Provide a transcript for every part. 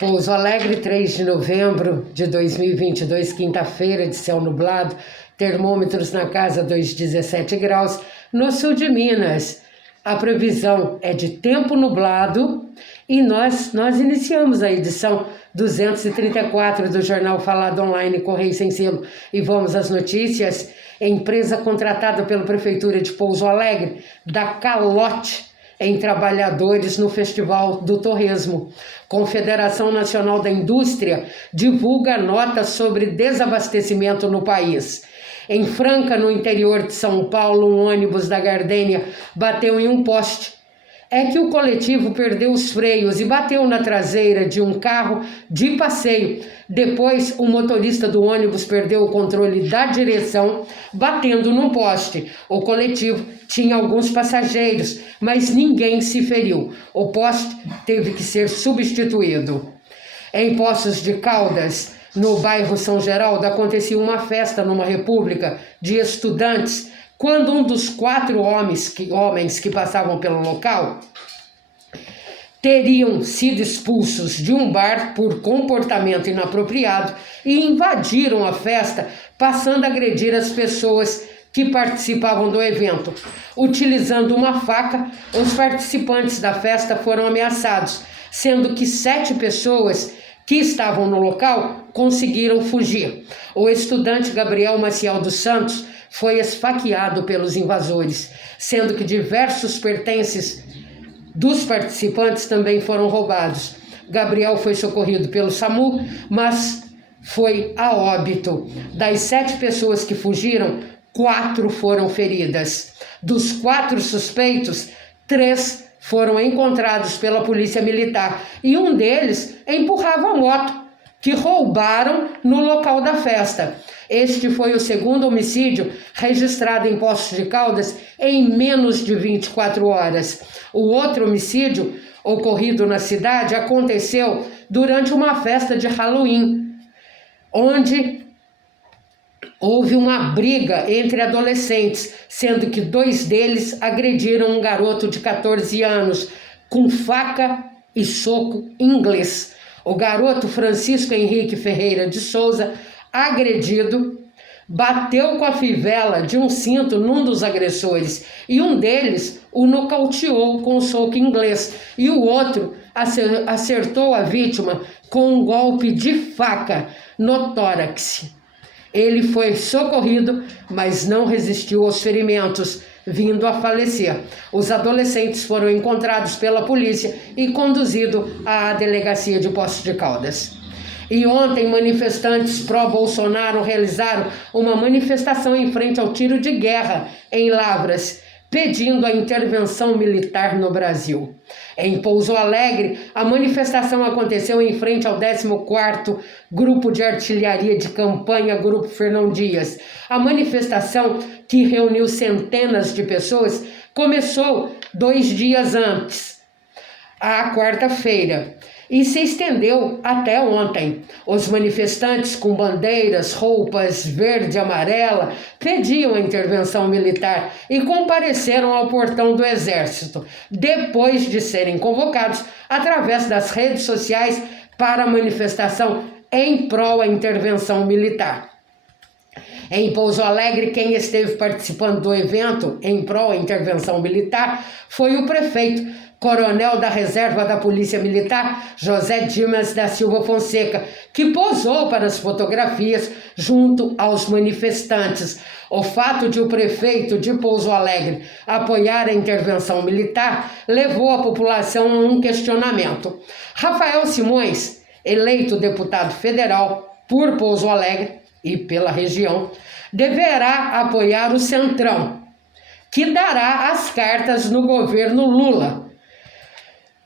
Pouso Alegre, 3 de novembro de 2022, quinta-feira, de céu nublado, termômetros na casa dos 17 graus. No sul de Minas, a previsão é de tempo nublado e nós iniciamos a edição 234 do Jornal Falado Online Correio Sem Selo e vamos às notícias. Empresa contratada pela Prefeitura de Pouso Alegre dá calote em trabalhadores no Festival do Torresmo. Confederação Nacional da Indústria divulga nota sobre desabastecimento no país. Em Franca, no interior de São Paulo, um ônibus da Gardênia bateu em um poste. É que o coletivo perdeu os freios e bateu na traseira de um carro de passeio. Depois, o motorista do ônibus perdeu o controle da direção, batendo num poste. O coletivo tinha alguns passageiros, mas ninguém se feriu. O poste teve que ser substituído. Em Poços de Caldas, no bairro São Geraldo, acontecia uma festa numa república de estudantes, quando um dos 4 homens que passavam pelo local teriam sido expulsos de um bar por comportamento inapropriado e invadiram a festa, passando a agredir as pessoas que participavam do evento. Utilizando uma faca, os participantes da festa foram ameaçados, sendo que 7 pessoas que estavam no local conseguiram fugir. O estudante Gabriel Maciel dos Santos foi esfaqueado pelos invasores, sendo que diversos pertences dos participantes também foram roubados. Gabriel foi socorrido pelo SAMU, mas foi a óbito. Das 7 pessoas que fugiram, 4 foram feridas. Dos 4 suspeitos, 3 foram encontrados pela polícia militar e um deles empurrava a moto que roubaram no local da festa. Este foi o segundo homicídio registrado em Poços de Caldas em menos de 24 horas. O outro homicídio ocorrido na cidade aconteceu durante uma festa de Halloween, onde houve uma briga entre adolescentes, sendo que 2 deles agrediram um garoto de 14 anos com faca e soco inglês. O garoto Francisco Henrique Ferreira de Souza, agredido, bateu com a fivela de um cinto num dos agressores e um deles o nocauteou com o soco inglês e o outro acertou a vítima com um golpe de faca no tórax. Ele foi socorrido, mas não resistiu aos ferimentos, vindo a falecer. Os adolescentes foram encontrados pela polícia e conduzidos à delegacia de Poços de Caldas. E ontem, manifestantes pró-Bolsonaro realizaram uma manifestação em frente ao tiro de guerra em Lavras, pedindo a intervenção militar no Brasil. Em Pouso Alegre, a manifestação aconteceu em frente ao 14º Grupo de Artilharia de Campanha, Grupo Fernão Dias. A manifestação, que reuniu centenas de pessoas, começou 2 dias antes, à quarta-feira, e se estendeu até ontem. Os manifestantes, com bandeiras, roupas verde e amarela, pediam a intervenção militar e compareceram ao portão do Exército, depois de serem convocados através das redes sociais para a manifestação em prol à intervenção militar. Em Pouso Alegre, quem esteve participando do evento em prol à intervenção militar foi o prefeito, coronel da reserva da Polícia Militar, José Dimas da Silva Fonseca, que posou para as fotografias junto aos manifestantes. O fato de o prefeito de Pouso Alegre apoiar a intervenção militar levou a população a um questionamento. Rafael Simões, eleito deputado federal por Pouso Alegre e pela região, deverá apoiar o Centrão, que dará as cartas no governo Lula.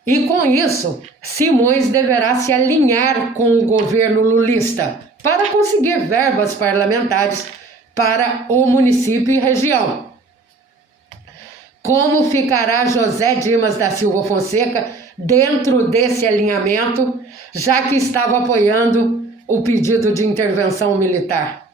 E com isso, Simões deverá se alinhar com o governo lulista para conseguir verbas parlamentares para o município e região. Como ficará José Dimas da Silva Fonseca dentro desse alinhamento, já que estava apoiando o pedido de intervenção militar?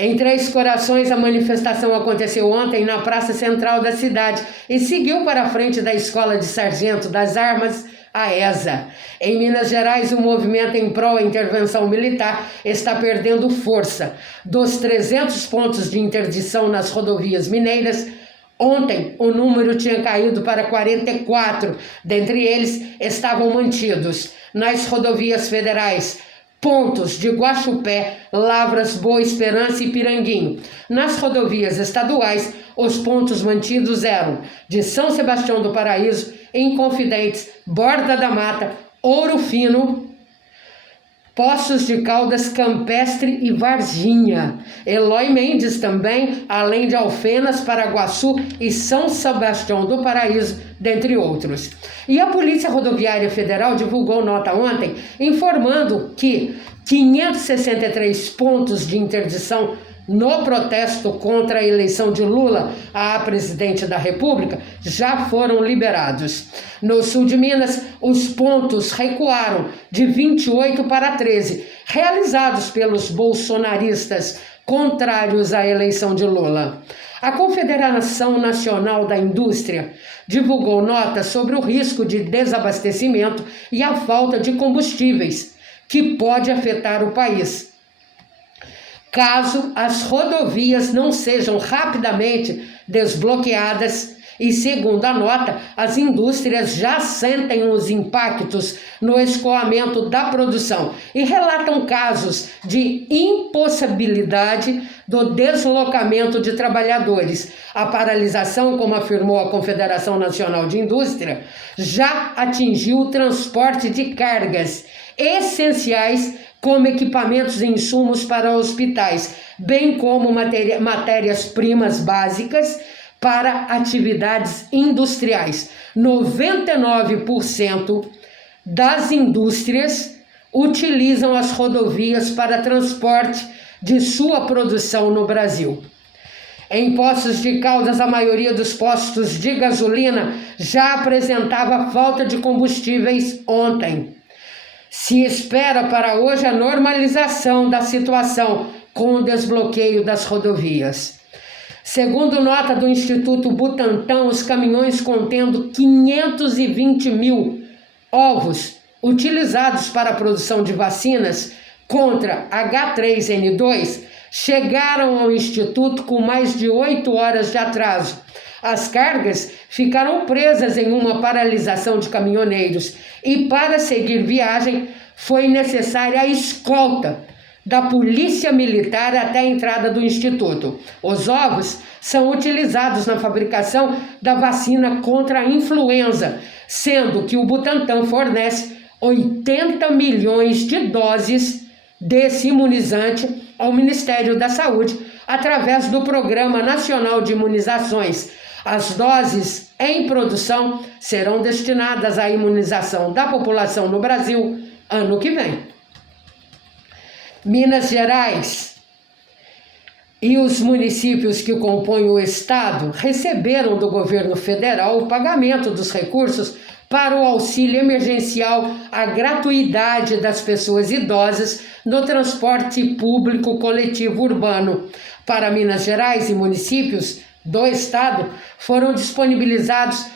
Em Três Corações, a manifestação aconteceu ontem na praça central da cidade e seguiu para a frente da Escola de Sargento das Armas AESA. Em Minas Gerais, o movimento em prol da intervenção militar está perdendo força. Dos 300 pontos de interdição nas rodovias mineiras, ontem o número tinha caído para 44, dentre eles estavam mantidos nas rodovias federais pontos de Guaxupé, Lavras, Boa Esperança e Piranguinho. Nas rodovias estaduais, os pontos mantidos eram de São Sebastião do Paraíso, Inconfidentes, Borda da Mata, Ouro Fino, Poços de Caldas, Campestre e Varginha. Eloy Mendes também, além de Alfenas, Paraguaçu e São Sebastião do Paraíso, dentre outros. E a Polícia Rodoviária Federal divulgou nota ontem informando que 563 pontos de interdição no protesto contra a eleição de Lula a presidente da República já foram liberados. No sul de Minas, os pontos recuaram de 28 para 13, realizados pelos bolsonaristas contrários à eleição de Lula. A Confederação Nacional da Indústria divulgou nota sobre o risco de desabastecimento e a falta de combustíveis, que pode afetar o país caso as rodovias não sejam rapidamente desbloqueadas. E segundo a nota, as indústrias já sentem os impactos no escoamento da produção e relatam casos de impossibilidade do deslocamento de trabalhadores. A paralisação, como afirmou a Confederação Nacional de Indústria, já atingiu o transporte de cargas essenciais como equipamentos e insumos para hospitais, bem como matérias-primas básicas para atividades industriais. 99% das indústrias utilizam as rodovias para transporte de sua produção no Brasil. Em Poços de Caldas, a maioria dos postos de gasolina já apresentava falta de combustíveis ontem. Se espera para hoje a normalização da situação com o desbloqueio das rodovias. Segundo nota do Instituto Butantan, os caminhões contendo 520 mil ovos utilizados para a produção de vacinas contra H3N2 chegaram ao Instituto com mais de 8 horas de atraso. As cargas ficaram presas em uma paralisação de caminhoneiros e, para seguir viagem, foi necessária a escolta da Polícia Militar até a entrada do Instituto. Os ovos são utilizados na fabricação da vacina contra a influenza, sendo que o Butantan fornece 80 milhões de doses desse imunizante ao Ministério da Saúde através do Programa Nacional de Imunizações. As doses em produção serão destinadas à imunização da população no Brasil ano que vem. Minas Gerais e os municípios que compõem o estado receberam do governo federal o pagamento dos recursos para o auxílio emergencial à gratuidade das pessoas idosas no transporte público coletivo urbano. Para Minas Gerais e municípios do estado foram disponibilizados R$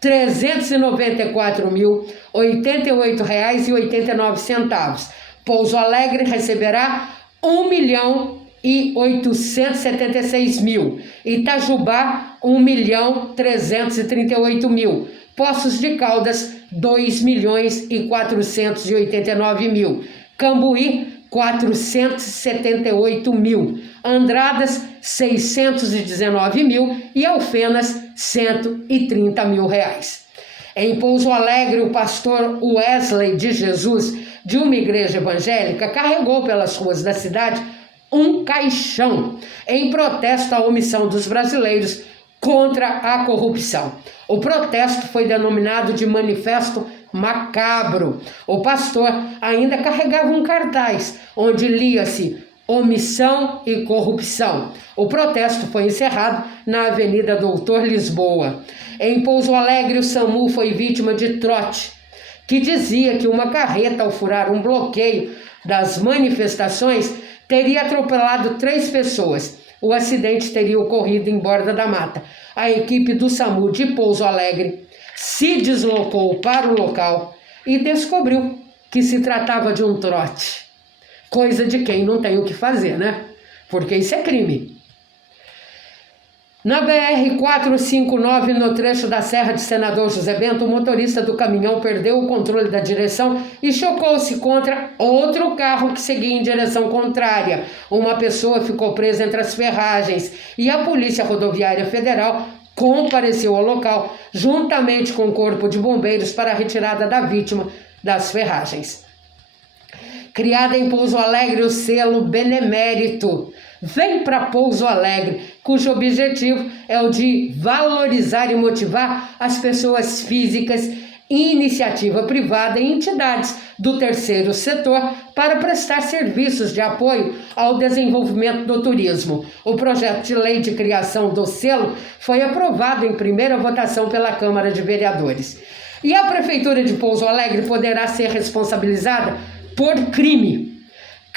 120.394.088,89. Pouso Alegre receberá R$ 1.876.000. Itajubá, R$ 1.338.000. Poços de Caldas, R$ 2.489.000. Cambuí, R$ 478.000. Andradas, R$ 619.000 e Alfenas, R$ 130.000. Em Pouso Alegre, o pastor Wesley de Jesus, de uma igreja evangélica, carregou pelas ruas da cidade um caixão em protesto à omissão dos brasileiros contra a corrupção. O protesto foi denominado de Manifesto Macabro. O pastor ainda carregava um cartaz onde lia-se omissão e corrupção. O protesto foi encerrado na Avenida Doutor Lisboa. Em Pouso Alegre, o SAMU foi vítima de trote, que dizia que uma carreta, ao furar um bloqueio das manifestações, teria atropelado 3 pessoas. O acidente teria ocorrido em Borda da Mata. A equipe do SAMU de Pouso Alegre se deslocou para o local e descobriu que se tratava de um trote. Coisa de quem não tem o que fazer, né? Porque isso é crime. Na BR-459, no trecho da Serra de Senador José Bento, o motorista do caminhão perdeu o controle da direção e chocou-se contra outro carro que seguia em direção contrária. Uma pessoa ficou presa entre as ferragens e a Polícia Rodoviária Federal compareceu ao local, juntamente com o Corpo de Bombeiros, para a retirada da vítima das ferragens. Criada em Pouso Alegre, o selo Benemérito Vem para Pouso Alegre, cujo objetivo é o de valorizar e motivar as pessoas físicas, iniciativa privada e entidades do terceiro setor para prestar serviços de apoio ao desenvolvimento do turismo. O projeto de lei de criação do selo foi aprovado em primeira votação pela Câmara de Vereadores. E a Prefeitura de Pouso Alegre poderá ser responsabilizada por crime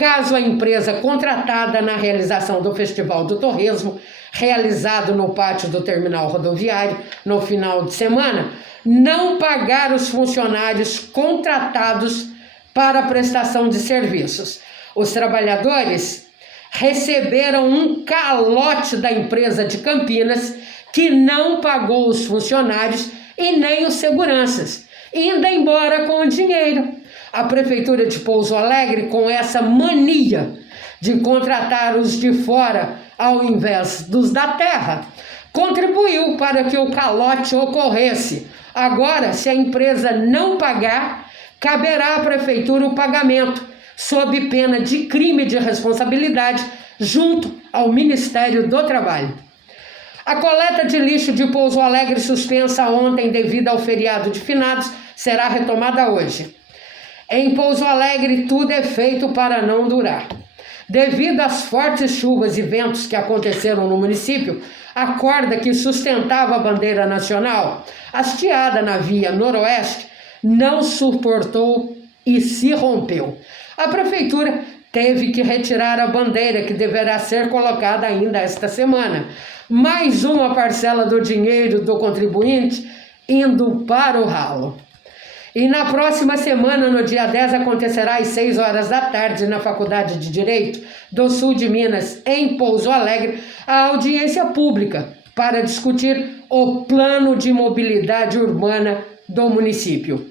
caso a empresa contratada na realização do Festival do Torresmo, realizado no pátio do terminal rodoviário no final de semana, não pagar os funcionários contratados para a prestação de serviços. Os trabalhadores receberam um calote da empresa de Campinas, que não pagou os funcionários e nem os seguranças, indo embora com o dinheiro. A Prefeitura de Pouso Alegre, com essa mania de contratar os de fora ao invés dos da terra, contribuiu para que o calote ocorresse. Agora, se a empresa não pagar, caberá à Prefeitura o pagamento, sob pena de crime de responsabilidade, junto ao Ministério do Trabalho. A coleta de lixo de Pouso Alegre, suspensa ontem devido ao feriado de finados, será retomada hoje. Em Pouso Alegre, tudo é feito para não durar. Devido às fortes chuvas e ventos que aconteceram no município, a corda que sustentava a bandeira nacional, hasteada na via noroeste, não suportou e se rompeu. A Prefeitura teve que retirar a bandeira, que deverá ser colocada ainda esta semana. Mais uma parcela do dinheiro do contribuinte indo para o ralo. E na próxima semana, no dia 10, acontecerá às 6 horas da tarde, na Faculdade de Direito do Sul de Minas, em Pouso Alegre, a audiência pública para discutir o plano de mobilidade urbana do município.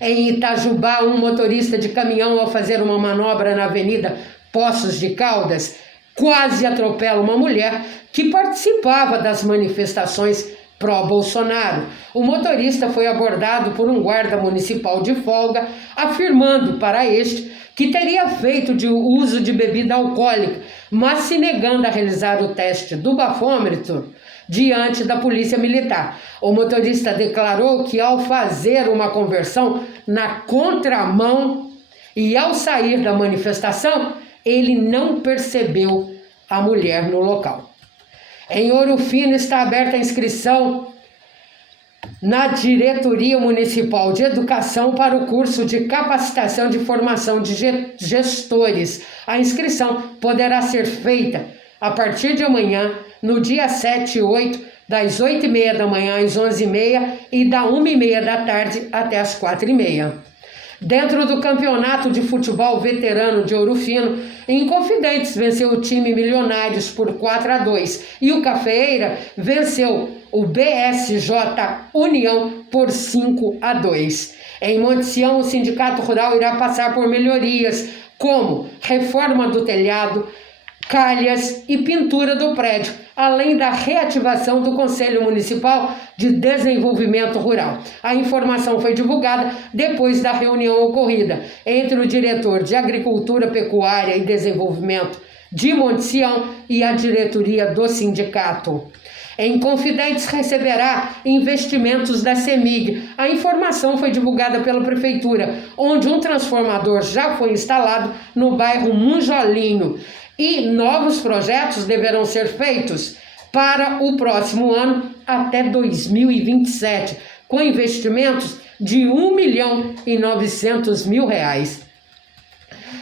Em Itajubá, um motorista de caminhão, ao fazer uma manobra na Avenida Poços de Caldas, quase atropela uma mulher que participava das manifestações pró-Bolsonaro. O motorista foi abordado por um guarda municipal de folga, afirmando para este que teria feito uso de bebida alcoólica, mas se negando a realizar o teste do bafômetro diante da polícia militar. O motorista declarou que, ao fazer uma conversão na contramão e ao sair da manifestação, ele não percebeu a mulher no local. Em Ouro Fino está aberta a inscrição na Diretoria Municipal de Educação para o curso de capacitação de formação de gestores. A inscrição poderá ser feita a partir de amanhã, no dia 7 e 8, das 8h30 da manhã às 11h30 e da 1h30 da tarde até as 4h30. Dentro do Campeonato de Futebol Veterano de Ouro Fino, Inconfidentes venceu o time Milionários por 4-2 e o Cafeeira venceu o BSJ União por 5-2. Em Monte Sião, o Sindicato Rural irá passar por melhorias, como reforma do telhado, calhas e pintura do prédio, além da reativação do Conselho Municipal de Desenvolvimento Rural. A informação foi divulgada depois da reunião ocorrida entre o diretor de Agricultura, Pecuária e Desenvolvimento de Monte Sião e a diretoria do sindicato. Em Confidentes receberá investimentos da CEMIG. A informação foi divulgada pela Prefeitura, onde um transformador já foi instalado no bairro Munjolinho. E novos projetos deverão ser feitos para o próximo ano até 2027, com investimentos de R$ 1.900.000.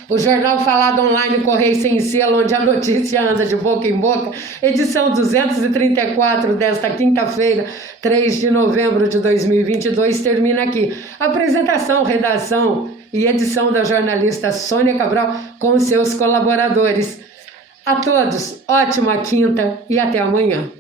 O Jornal Falado Online Correio Sem Selo, onde a notícia anda de boca em boca, edição 234 desta quinta-feira, 3 de novembro de 2022, termina aqui. Apresentação, redação e edição da jornalista Sônia Cabral com seus colaboradores. A todos, ótima quinta e até amanhã.